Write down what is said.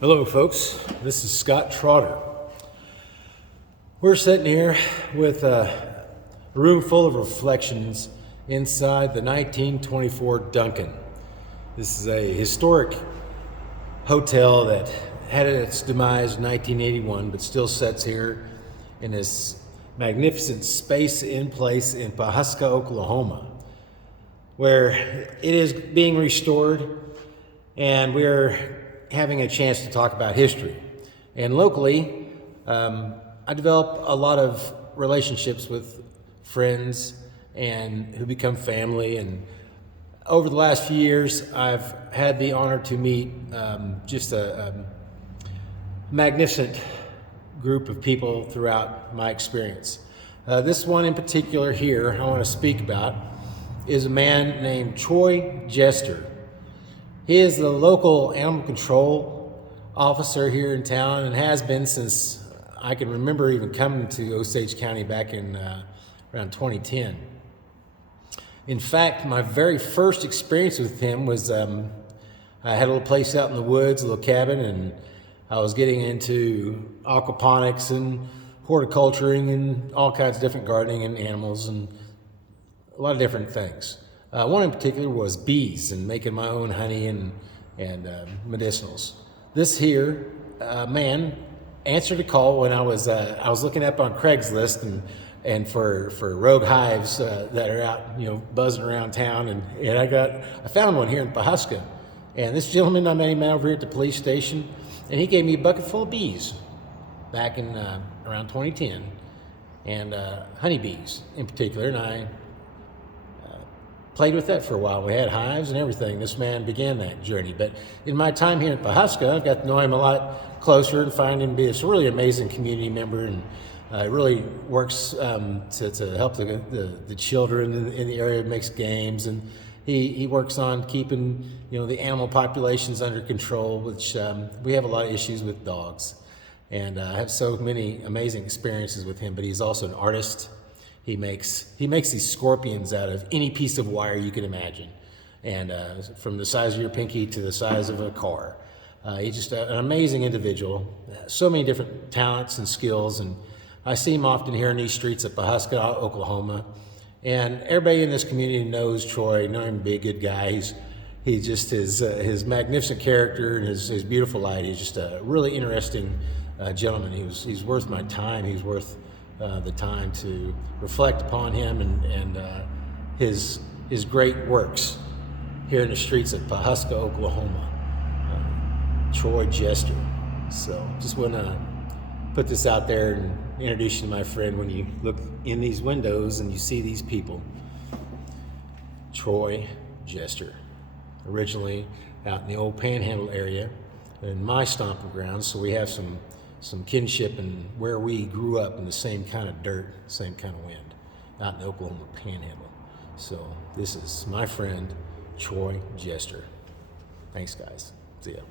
Hello folks, this is Scott Trotter. We're sitting here with a room full of reflections inside the 1924 Duncan. This is a historic hotel that had its demise in 1981 but still sits here in this magnificent space in place in Pawhuska, Oklahoma, where it is being restored and we're having a chance to talk about history. And locally, I develop a lot of relationships with friends and who become family. And over the last few years, I've had the honor to meet just a magnificent group of people throughout my experience. This one in particular here I want to speak about is a man named Troy Jester. He is the local animal control officer here in town and has been since I can remember even coming to Osage County back in around 2010. In fact, my very first experience with him was I had a little place out in the woods, a little cabin, and I was getting into aquaponics and horticulturing and all kinds of different gardening and animals and a lot of different things. One in particular was bees and making my own honey and medicinals. This here man answered a call when I was looking up on Craigslist and for rogue hives that are out buzzing around town, and I found one here in Pawhuska, and this gentleman, I met him over here at the police station, and he gave me a bucket full of bees back in around 2010, and honeybees in particular, and I played with that for a while. We had hives and everything. This man began that journey. But in my time here in Pawhuska, I've got to know him a lot closer and find him to be a really amazing community member, and really works to help the children in the area, makes games, and he works on keeping the animal populations under control, which we have a lot of issues with dogs. And I have so many amazing experiences with him, but he's also an artist. He makes these scorpions out of any piece of wire you can imagine, and from the size of your pinky to the size of a car. He's just an amazing individual. So many different talents and skills, and I see him often here in these streets of Pawhuska, Oklahoma. And everybody in this community knows Troy, know him to be a good guy. He's just his magnificent character and his beautiful light. He's just a really interesting gentleman. He's worth my time. He's worth the time to reflect upon him and his great works here in the streets of Pawhuska, Oklahoma. Troy Jester. So just want to put this out there and introduce you to my friend. When you look in these windows and you see these people, Troy Jester, originally out in the old Panhandle area in my stomping grounds, so we have some kinship and where we grew up in the same kind of dirt, same kind of wind, out in the Oklahoma Panhandle. So this is my friend, Troy Jester. Thanks, guys. See ya.